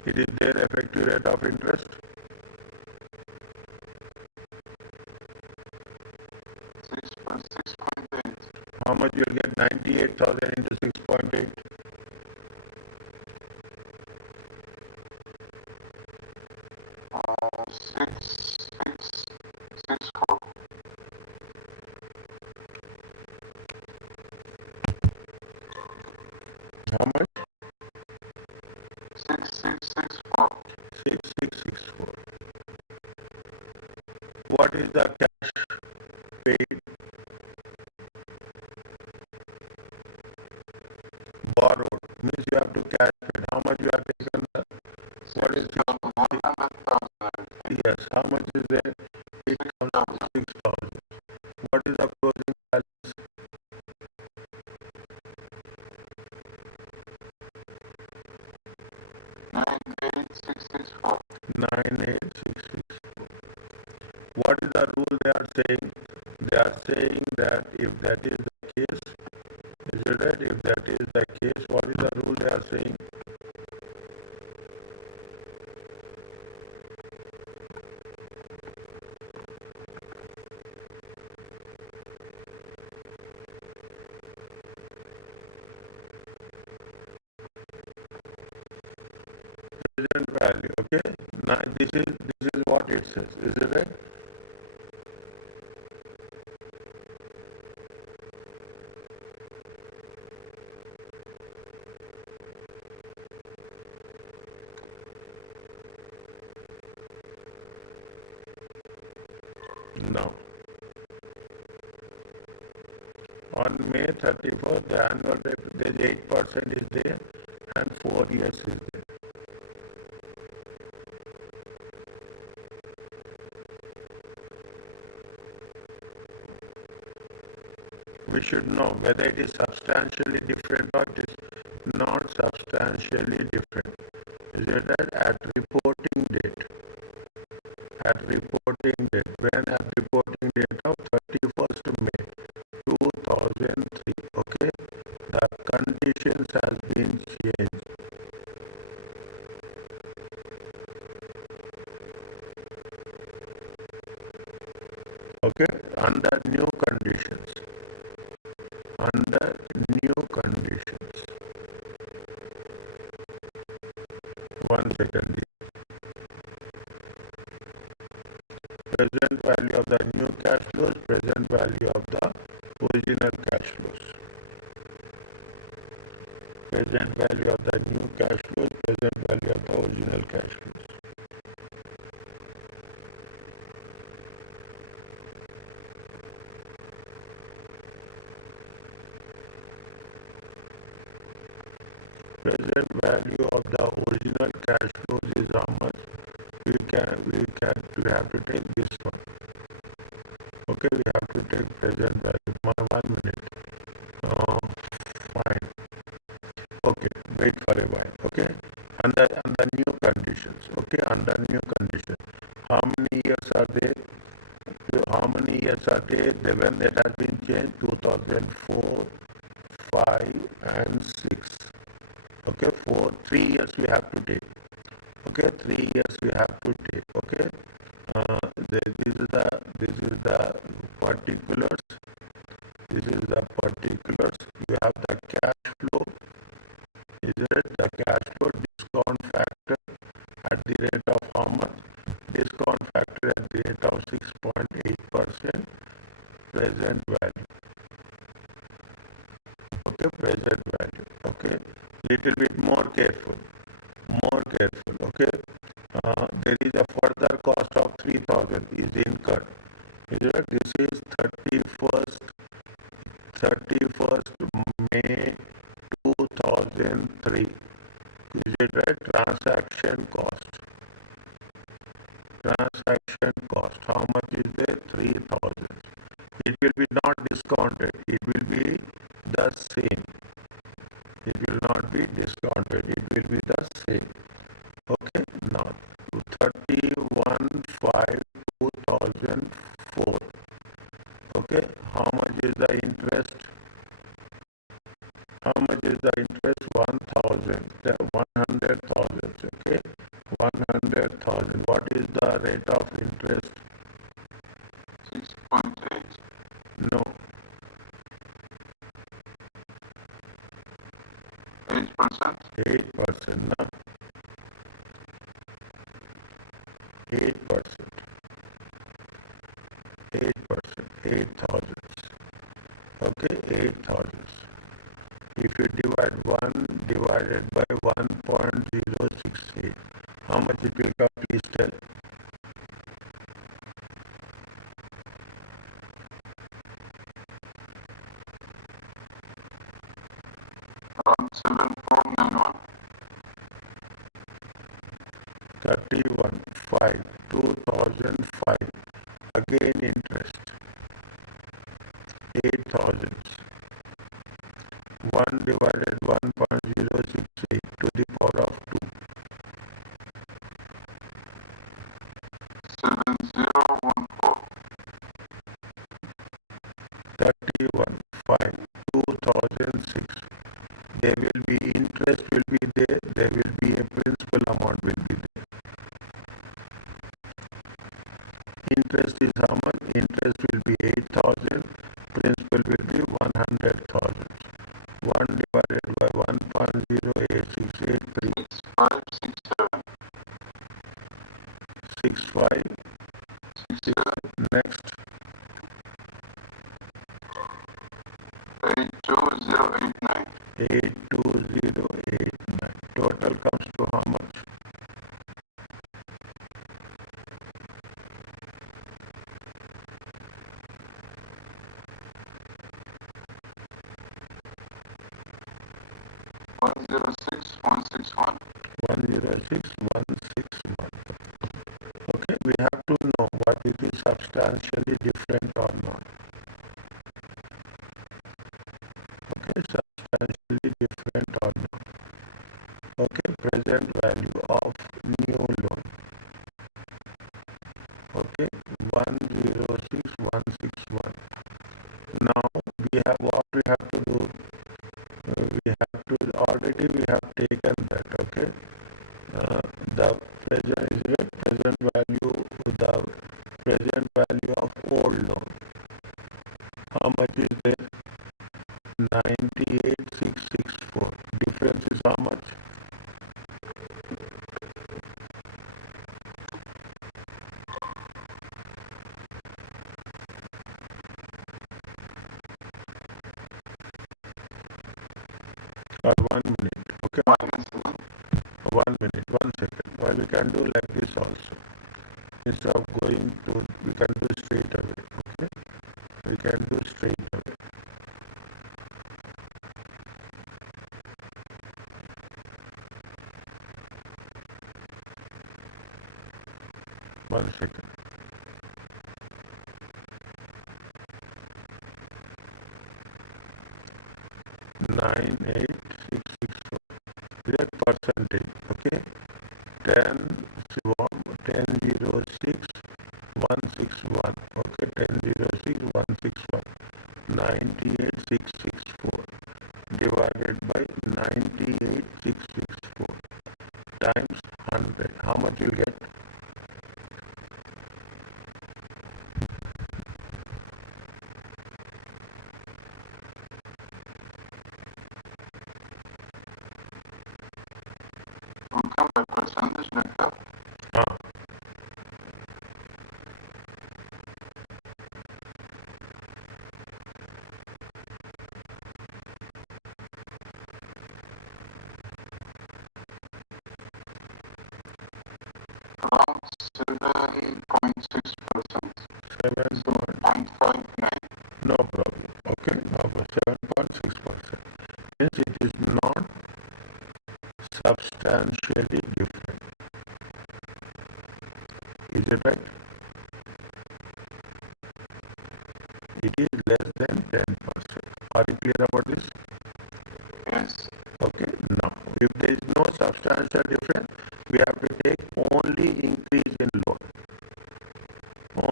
It is their effective rate of interest. 6.8. How much you will get? 98,000 into 6.8. 6,664. How much? 6,664. 6,664. What is the cash paid? Borrowed means you have to cash paid. How much you have taken? What is 100,000. yes? How much is there? It comes to 6,000. What is the closing balance? 98,664. 98,664. What is the rule they are saying? They are saying that if that is the case, is it right? If that is the case, what is the rule they are saying? Present value. Okay. Now this is what it says. Is it right? No. On May 31st, the annual rate, there's 8% is there and 4 years is there. We should know whether it is substantially different or it is not substantially different. Is it right? At reporting date. At reporting date. When at reporting date of 31st May 2003. Okay. The conditions has been changed. Okay. Under new conditions. Under new conditions. One second. Present value of the new cash flows, present value of the original cash flows. Present value of the new cash flows, present value of the original cash flows. Present value of the original cash flows is how much? We have to take this one. Okay, we have to take present value. 1 minute. Fine. Okay, wait for a while. Okay, under new conditions. Okay, under new conditions. How many years are there? How many years are there? When that has been changed? 2004, 5, and 6. Okay, 3 years we have to take. Okay, 3 years we have to take. Okay, this is the particulars. This is the particulars. You have the cash flow. Is it the cash flow discount factor at the rate of how much? Discount factor at the rate of 6.8% present value. Okay, present value. Okay, little bit more careful. More careful. Okay, there is a further cost of 3,000 is incurred. Is it? This is 31st May 2003. Is it right? Transaction cost. Transaction cost. How much is there? 3,000. It will be not discounted. It will be the same. It will not be discounted. It will be the same. Okay. Now 31/5/2004. Okay. How much is the interest? How much is the interest? 1,000. 100,000. Okay. 100,000. What is the rate of interest? 6.8. No. 8%. 8%. No. 8%. 8%. 8,000. Okay. 8,000. If you divide 1 divided by 1.068, how much it will come? Please tell. Around 7,491. 31/5 2005. Again interest 8,000. 1 divided 1.068 to the power of 2. 7014. 31/5/2006. There will be interest will be there. There will be a principal amount will be there. Interest is how much? Interest will be 8,000. Principal will be 100,000. 1 divided by 1.08683. 6567. 6567. Next. 82089. 82089. Total comes to how much? $106,161. 106,161. Okay, we have to know what it is substantially different or not. Okay, substantially different or not. Okay, present value of new loan. Okay, 106,161. Now we have what we have to do. We have to already we have taken that. Okay, the present value of old loan. How much is there? 98,664. Difference is how much? Or 1 minute. Okay, 1 minute, 1 second. Well, we can do like this also. Instead of going to, we can do straight away. Okay, we can do straight away. One second. 98,664. That percentage. Okay, 10,06,161. Okay, 10,06,161. 98,664 divided by 98,664 times 100. How much you get? Income by percentage method. Ah, Around 7.6%. 7 point. It is less than 10%. Are you clear about this? Yes. Okay. Now, if there is no substantial difference, we have to take only increase in loan.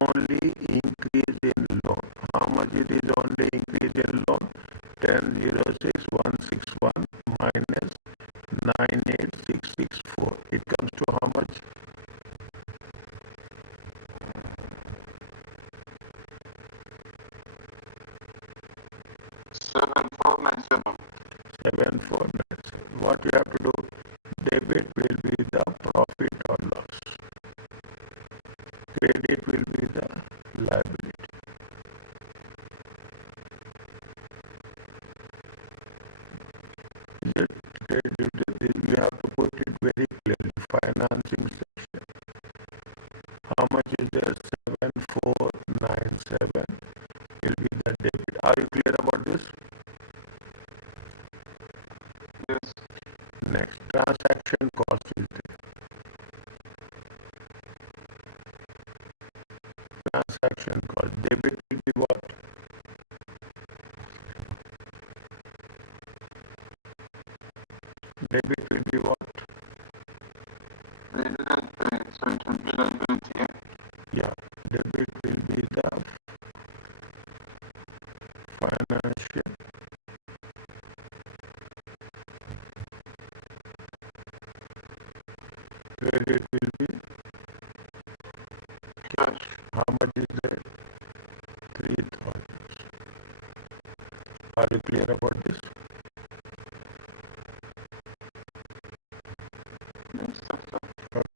Only increase in loan. How much it is only increase in loan? 10,06,161 minus 98,664. It comes to how much? 7497. 7497. What you have to do? Debit will be the profit or loss. Credit will be the liability. Is it credit? You have to put it very clearly. Financing section. How much is there? 7497 will be the debit. Are you clear about this? Yes. Next, transaction cost is there. Transaction cost. Debit will be what? Debit will be what? They didn't pay, so it will be liability. Yeah. Debit will be the financial. Credit will be Cash. how much is there? 3,000. Are you clear about this?